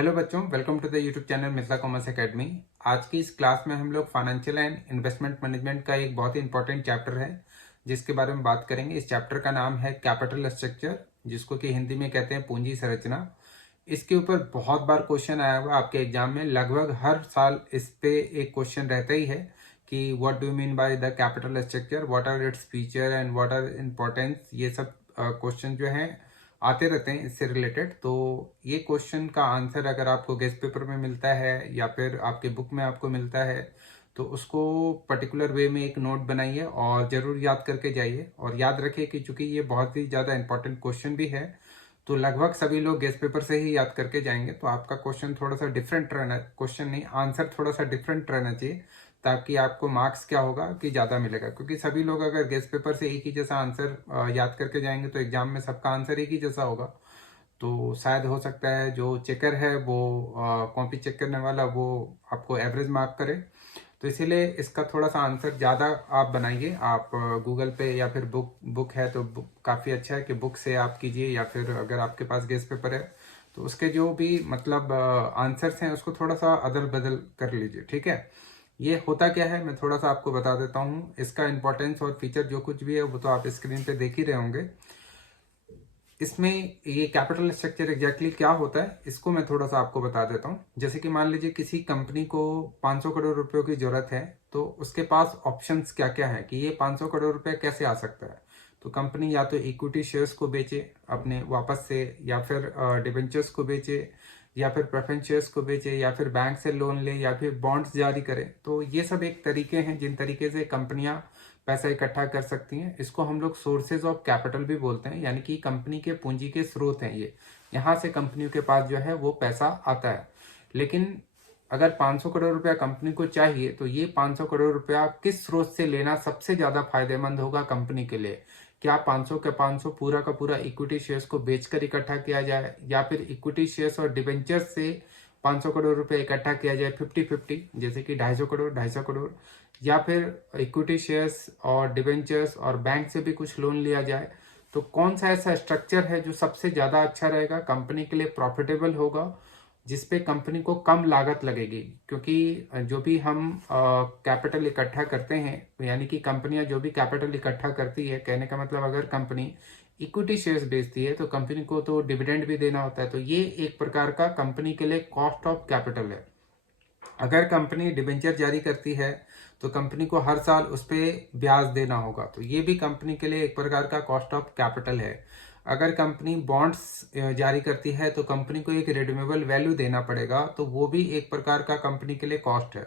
Hello बच्चों, welcome to the YouTube channel Mithila commerce academy. आज की इस क्लास में हम लोग फाइनेंशियल एंड इन्वेस्टमेंट मैनेजमेंट का एक बहुत ही इंपॉर्टेंट चैप्टर है जिसके बारे में बात करेंगे। इस चैप्टर का नाम है कैपिटल स्ट्रक्चर, जिसको कि हिंदी में कहते हैं पूंजी संरचना। इसके ऊपर बहुत बार क्वेश्चन आया हुआ आपके एग्जाम में, लगभग हर साल इस पे एक क्वेश्चन रहता ही है कि what do mean by the capital structure, what are its feature and what are importance. ये सब क्वेश्चन जो है आते रहते हैं इससे रिलेटेड। तो ये क्वेश्चन का आंसर अगर आपको गेस्ट पेपर में मिलता है या फिर आपके बुक में आपको मिलता है तो उसको पर्टिकुलर वे में एक नोट बनाइए और ज़रूर याद करके जाइए। और याद रखिए कि चूंकि ये बहुत ही ज़्यादा इंपॉर्टेंट क्वेश्चन भी है तो लगभग सभी लोग गेस्ट पेपर से ही याद करके जाएंगे। तो आपका क्वेश्चन थोड़ा सा डिफरेंट रहना, क्वेश्चन नहीं आंसर थोड़ा सा डिफरेंट रहना चाहिए, ताकि आपको मार्क्स क्या होगा कि ज़्यादा मिलेगा। क्योंकि सभी लोग अगर गेस्ट पेपर से एक ही जैसा आंसर याद करके जाएंगे तो एग्जाम में सबका आंसर एक ही जैसा होगा। तो शायद हो सकता है जो चेकर है वो कॉपी चेक करने वाला वो आपको एवरेज मार्क करे। तो इसीलिए इसका थोड़ा सा आंसर ज़्यादा आप बनाइए। आप गूगल पे या फिर बुक है तो बुक काफ़ी अच्छा है कि बुक से आप कीजिए, या फिर अगर आपके पास गेस्ट पेपर है तो उसके जो भी मतलब आंसर्स हैं उसको थोड़ा सा अदल बदल कर लीजिए। ठीक है, ये होता क्या है मैं थोड़ा सा आपको बता देता हूँ। इसका इंपॉर्टेंस और फीचर जो कुछ भी है वो तो आप स्क्रीन पे देख ही रहे होंगे। इसमें ये कैपिटल स्ट्रक्चर एग्जैक्टली क्या होता है इसको मैं थोड़ा सा आपको बता देता हूँ। जैसे कि मान लीजिए किसी कंपनी को 500 करोड़ रुपयों की जरूरत है, तो उसके पास ऑप्शंस क्या क्या है कि ये 500 करोड़ रुपए कैसे आ सकता है। तो कंपनी या तो इक्विटी शेयर्स को बेचे अपने वापस से, या फिर डिबेंचर्स को बेचे, या फिर प्रेफरेंस शेयर्स को बेचे, या फिर बैंक से लोन ले, या फिर बॉन्ड्स जारी करे। तो ये सब एक तरीके हैं जिन तरीके से कंपनियां पैसा इकट्ठा कर सकती हैं। इसको हम लोग सोर्सेज ऑफ कैपिटल भी बोलते हैं, यानी कि कंपनी के पूंजी के स्रोत हैं ये। यहाँ से कंपनियों के पास जो है वो पैसा आता है। लेकिन अगर 500 करोड़ रुपया कंपनी को चाहिए तो ये 500 करोड़ रुपया किस स्रोत से लेना सबसे ज्यादा फायदेमंद होगा कंपनी के लिए। क्या 500 के 500 पूरा का पूरा इक्विटी शेयर्स को बेचकर इकट्ठा किया जाए, या फिर इक्विटी शेयर्स और डिबेंचर्स से 500 करोड़ रुपए इकट्ठा किया जाए 50-50, जैसे कि 250 करोड़ 250 करोड़, या फिर इक्विटी शेयर्स और डिबेंचर्स और बैंक से भी कुछ लोन लिया जाए। तो कौन सा ऐसा स्ट्रक्चर है जो सबसे ज्यादा अच्छा रहेगा, कंपनी के लिए प्रॉफिटेबल होगा, जिसपे कंपनी को कम लागत लगेगी। क्योंकि जो भी हम कैपिटल इकट्ठा करते हैं, यानी कि कंपनियां जो भी कैपिटल इकट्ठा करती है, कहने का मतलब अगर कंपनी इक्विटी शेयर्स बेचती है तो कंपनी को तो डिविडेंड भी देना होता है। तो ये एक प्रकार का कंपनी के लिए कॉस्ट ऑफ कैपिटल है। अगर कंपनी डिबेंचर जारी करती है तो कंपनी को हर साल उस पर ब्याज देना होगा, तो ये भी कंपनी के लिए एक प्रकार का कॉस्ट ऑफ कैपिटल है। अगर कंपनी बॉन्ड्स जारी करती है तो कंपनी को एक रिडीमेबल वैल्यू देना पड़ेगा, तो वो भी एक प्रकार का कंपनी के लिए कॉस्ट है।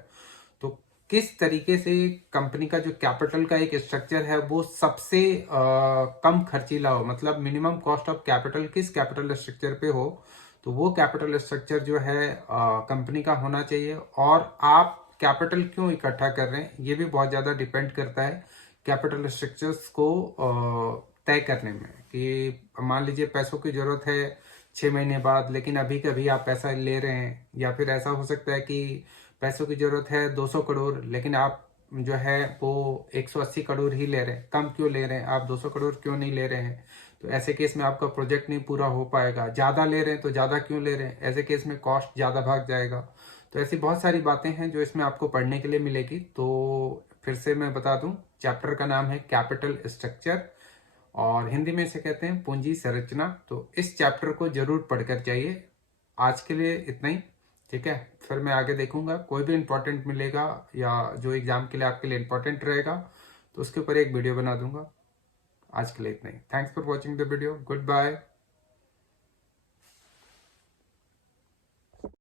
तो किस तरीके से कंपनी का जो कैपिटल का एक स्ट्रक्चर है वो सबसे कम खर्चीला हो, मतलब मिनिमम कॉस्ट ऑफ कैपिटल किस कैपिटल स्ट्रक्चर पे हो, तो वो कैपिटल स्ट्रक्चर जो है कंपनी का होना चाहिए। और आप कैपिटल क्यों इकट्ठा कर रहे हैं ये भी बहुत ज्यादा डिपेंड करता है कैपिटल स्ट्रक्चर्स को तय करने में। कि मान लीजिए पैसों की जरूरत है 6 महीने बाद, लेकिन अभी कभी आप पैसा ले रहे हैं, या फिर ऐसा हो सकता है कि पैसों की जरूरत है 200 करोड़ लेकिन आप जो है वो 180 करोड़ ही ले रहे हैं। कम क्यों ले रहे हैं, आप 200 करोड़ क्यों नहीं ले रहे हैं? तो ऐसे केस में आपका प्रोजेक्ट नहीं पूरा हो पाएगा। ज्यादा ले रहे हैं तो ज्यादा क्यों ले रहे हैं, ऐसे केस में कॉस्ट ज्यादा भाग जाएगा। तो ऐसी बहुत सारी बातें हैं जो इसमें आपको पढ़ने के लिए मिलेगी। तो फिर से मैं बता दूं, चैप्टर का नाम है कैपिटल स्ट्रक्चर और हिंदी में इसे कहते हैं पूंजी संरचना। तो इस चैप्टर को जरूर पढ़कर जाइए। आज के लिए इतना ही, ठीक है। फिर मैं आगे देखूंगा कोई भी इंपॉर्टेंट मिलेगा या जो एग्जाम के लिए आपके लिए इंपॉर्टेंट रहेगा तो उसके ऊपर एक वीडियो बना दूंगा। आज के लिए इतना ही। Thanks for watching the video. Good bye.